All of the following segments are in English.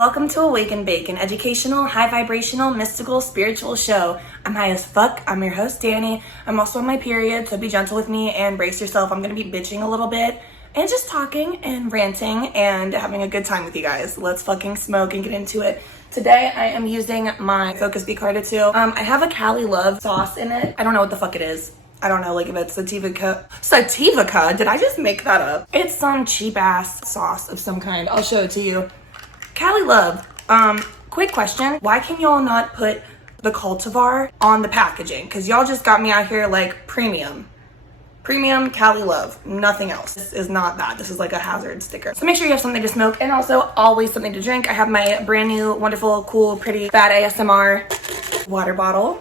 Welcome to Awake and Bake, an educational, high vibrational, mystical, spiritual show. I'm high as fuck. I'm your host, Danny. I'm also on my period, so be gentle with me and brace yourself. I'm gonna be bitching a little bit and just talking and ranting and having a good time with you guys. Let's fucking smoke and get into it. Today, I am using my Focus Bicarta 2. I have a Cali Love sauce in it. I don't know what the fuck it is. I don't know, like if it's Sativa. Did I just make that up? It's some cheap ass sauce of some kind. I'll show it to you. Cali Love, quick question. Why can y'all not put the cultivar on the packaging? Because y'all just got me out here like premium Cali Love, nothing else. This is not that. This is like a hazard sticker. So make sure you have something to smoke and also always something to drink. I have my brand new, wonderful, cool, pretty, bad ASMR water bottle.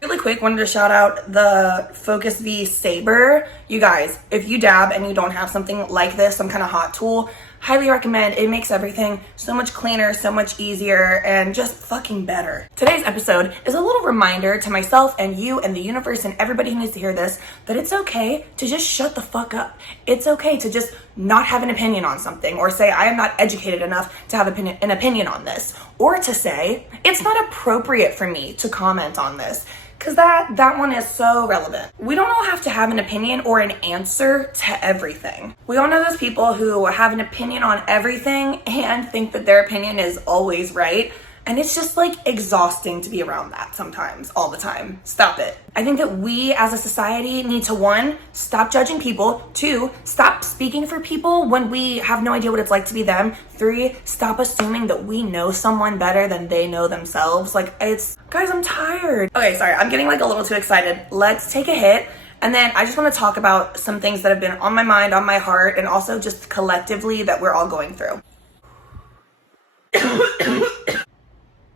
Really quick, wanted to shout out the Focus V Saber. You guys, if you dab and you don't have something like this, some kind of hot tool, highly recommend. It makes everything so much cleaner, so much easier, and just fucking better. Today's episode is a little reminder to myself and you and the universe and everybody who needs to hear this, that it's okay to just shut the fuck up. It's okay to just not have an opinion on something, or say I am not educated enough to have an opinion on this, or to say it's not appropriate for me to comment on this. Because that one is so relevant. We don't all have to have an opinion or an answer to everything. We all know those people who have an opinion on everything and think that their opinion is always right. And it's just like exhausting to be around that sometimes, all the time. Stop it. I think that we as a society need to, 1, stop judging people. 2, stop speaking for people when we have no idea what it's like to be them. 3, stop assuming that we know someone better than they know themselves. Guys, I'm tired. Okay, sorry, I'm getting like a little too excited. Let's take a hit. And then I just want to talk about some things that have been on my mind, on my heart, and also just collectively that we're all going through.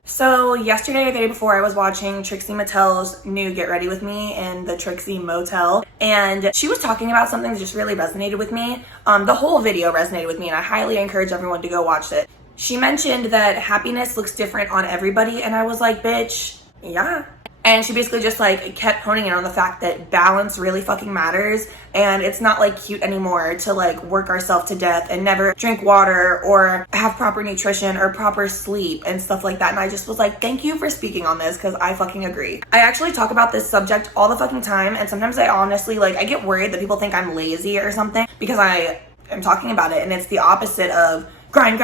So yesterday or the day before, I was watching Trixie Mattel's new Get Ready With Me in the Trixie Motel, and she was talking about something that just really resonated with me. The whole video resonated with me, and I highly encourage everyone to go watch it. She mentioned that happiness looks different on everybody, and I was like, bitch, yeah. And she basically just like kept honing in on the fact that balance really fucking matters, and it's not like cute anymore to like work ourselves to death and never drink water or have proper nutrition or proper sleep and stuff like that. And I just was like, thank you for speaking on this, because I fucking agree. I actually talk about this subject all the fucking time, and sometimes I honestly I get worried that people think I'm lazy or something because I am talking about it, and it's the opposite of grind,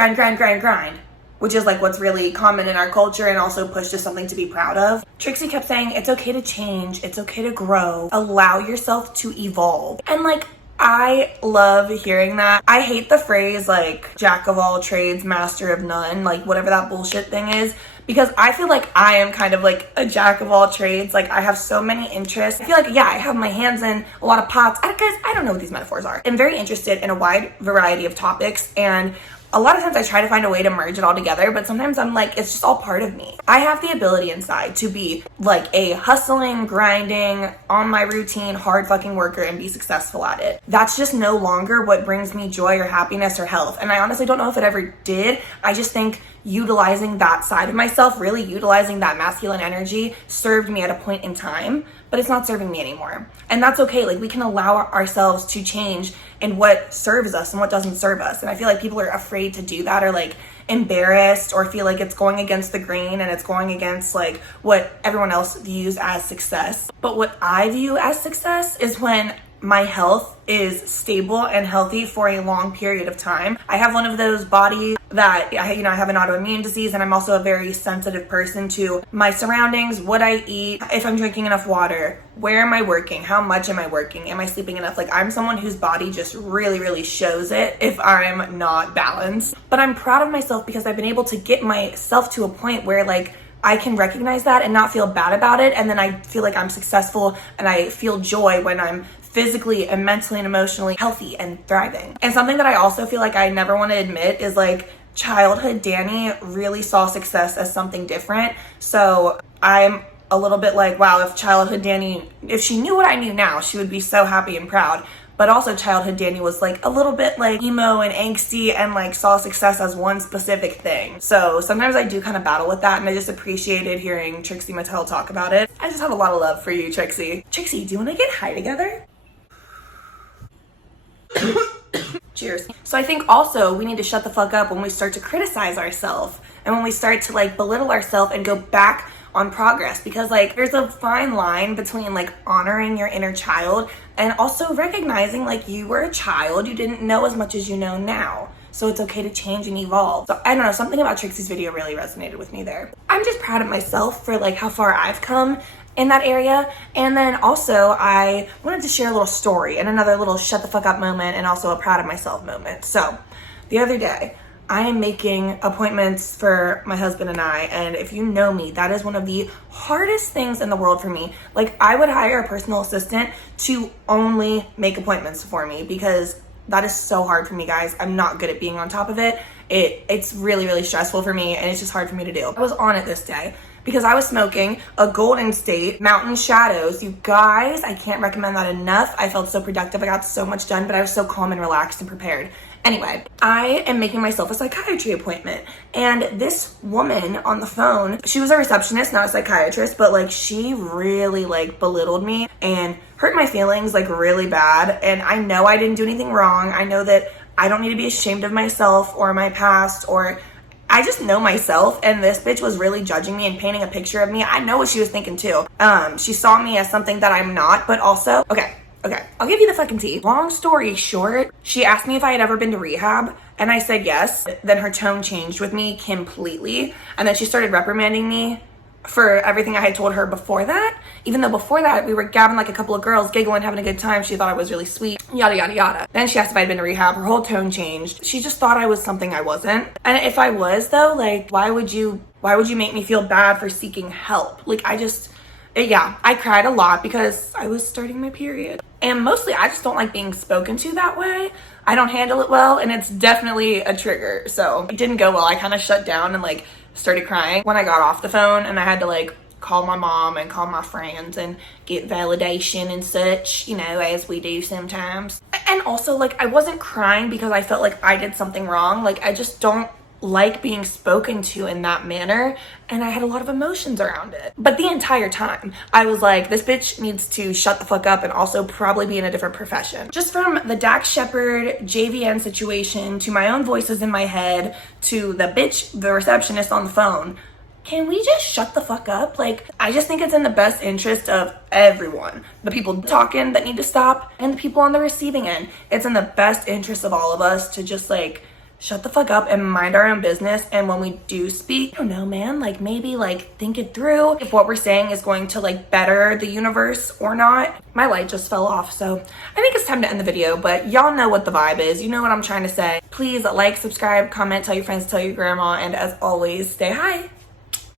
which is like what's really common in our culture and also pushed as something to be proud of. Trixie kept saying, it's okay to change, it's okay to grow, allow yourself to evolve. And I love hearing that. I hate the phrase jack of all trades, master of none, whatever that bullshit thing is, because I feel like I am kind of a jack of all trades. I have so many interests. I feel I have my hands in a lot of pots. Guys, I don't know what these metaphors are. I'm very interested in a wide variety of topics, and a lot of times I try to find a way to merge it all together, but sometimes I'm it's just all part of me. I have the ability inside to be a hustling, grinding, on my routine, hard fucking worker and be successful at it. That's just no longer what brings me joy or happiness or health. And I honestly don't know if it ever did. I just think utilizing that side of myself, really utilizing that masculine energy, served me at a point in time, but it's not serving me anymore. And that's okay. We can allow ourselves to change in what serves us and what doesn't serve us. And I feel people are afraid to do that, or embarrassed, or feel it's going against the grain and it's going against what everyone else views as success. But what I view as success is when my health is stable and healthy for a long period of time. I have one of those bodies that I have an autoimmune disease, and I'm also a very sensitive person to my surroundings, what I eat, if I'm drinking enough water, where am I working, how much am I working, am I sleeping enough? I'm someone whose body just really shows it if I'm not balanced. But I'm proud of myself because I've been able to get myself to a point where I can recognize that and not feel bad about it, and then I feel I'm successful and I feel joy when I'm physically and mentally and emotionally healthy and thriving. And something that I also feel I never want to admit is childhood Danny really saw success as something different. So I'm a little bit wow, if childhood Danny, if she knew what I knew now, she would be so happy and proud. But also childhood Danny was a little bit emo and angsty and saw success as one specific thing. So sometimes I do kind of battle with that, and I just appreciated hearing Trixie Mattel talk about it. I just have a lot of love for you, Trixie. Trixie, do you want to get high together? Cheers. So I think also we need to shut the fuck up when we start to criticize ourselves. and when we start to like belittle ourselves and go back on progress, because like there's a fine line between like honoring your inner child and also recognizing like you were a child, you didn't know as much as you know now. So it's okay to change and evolve. So I don't know, something about Trixie's video really resonated with me there. I'm just proud of myself for like how far I've come in that area. And then also I wanted to share a little story and another little shut the fuck up moment and also a proud of myself moment. So the other day, I am making appointments for my husband and I, and if you know me, that is one of the hardest things in the world for me. Like, I would hire a personal assistant to only make appointments for me because that is so hard for me, guys. I'm not good at being on top of it. It's really, really stressful for me, and it's just hard for me to do. I was on it this day because I was smoking a Golden State Mountain Shadows. You guys, I can't recommend that enough. I felt so productive. I got so much done, but I was so calm and relaxed and prepared. Anyway, I am making myself a psychiatry appointment, and this woman on the phone, she was a receptionist, not a psychiatrist, but like she really like belittled me and hurt my feelings like really bad. And I know I didn't do anything wrong. I know that I don't need to be ashamed of myself or my past, or I just know myself, and this bitch was really judging me and painting a picture of me. I know what she was thinking too. She saw me as something that I'm not, but also, okay, I'll give you the fucking tea. Long story short, she asked me if I had ever been to rehab, and I said yes. Then her tone changed with me completely, and then she started reprimanding me for everything I had told her before that. Even though before that, we were gabbing like a couple of girls, giggling, having a good time. She thought I was really sweet, yada, yada, yada. Then she asked if I'd been to rehab. Her whole tone changed. She just thought I was something I wasn't. And if I was though, like, why would you make me feel bad for seeking help? Like, I cried a lot because I was starting my period. And mostly I just don't like being spoken to that way. I don't handle it well, and it's definitely a trigger. So it didn't go well. I kind of shut down and like started crying when I got off the phone, and I had to like call my mom and call my friends and get validation and such, you know, as we do sometimes. And also like I wasn't crying because I felt like I did something wrong. Like I just don't like being spoken to in that manner, and I had a lot of emotions around it. But the entire time I was like, this bitch needs to shut the fuck up and also probably be in a different profession. Just from the Dax Shepard JVN situation to my own voices in my head to the bitch, the receptionist on the phone, can we just shut the fuck up? Like, I just think it's in the best interest of everyone. The people talking that need to stop and the people on the receiving end. It's in the best interest of all of us to just like shut the fuck up and mind our own business. And when we do speak, I don't know, man, like maybe like think it through if what we're saying is going to like better the universe or not. My light just fell off, so I think it's time to end the video, but y'all know what the vibe is. You know what I'm trying to say. Please like, subscribe, comment, tell your friends, tell your grandma, and as always, stay high.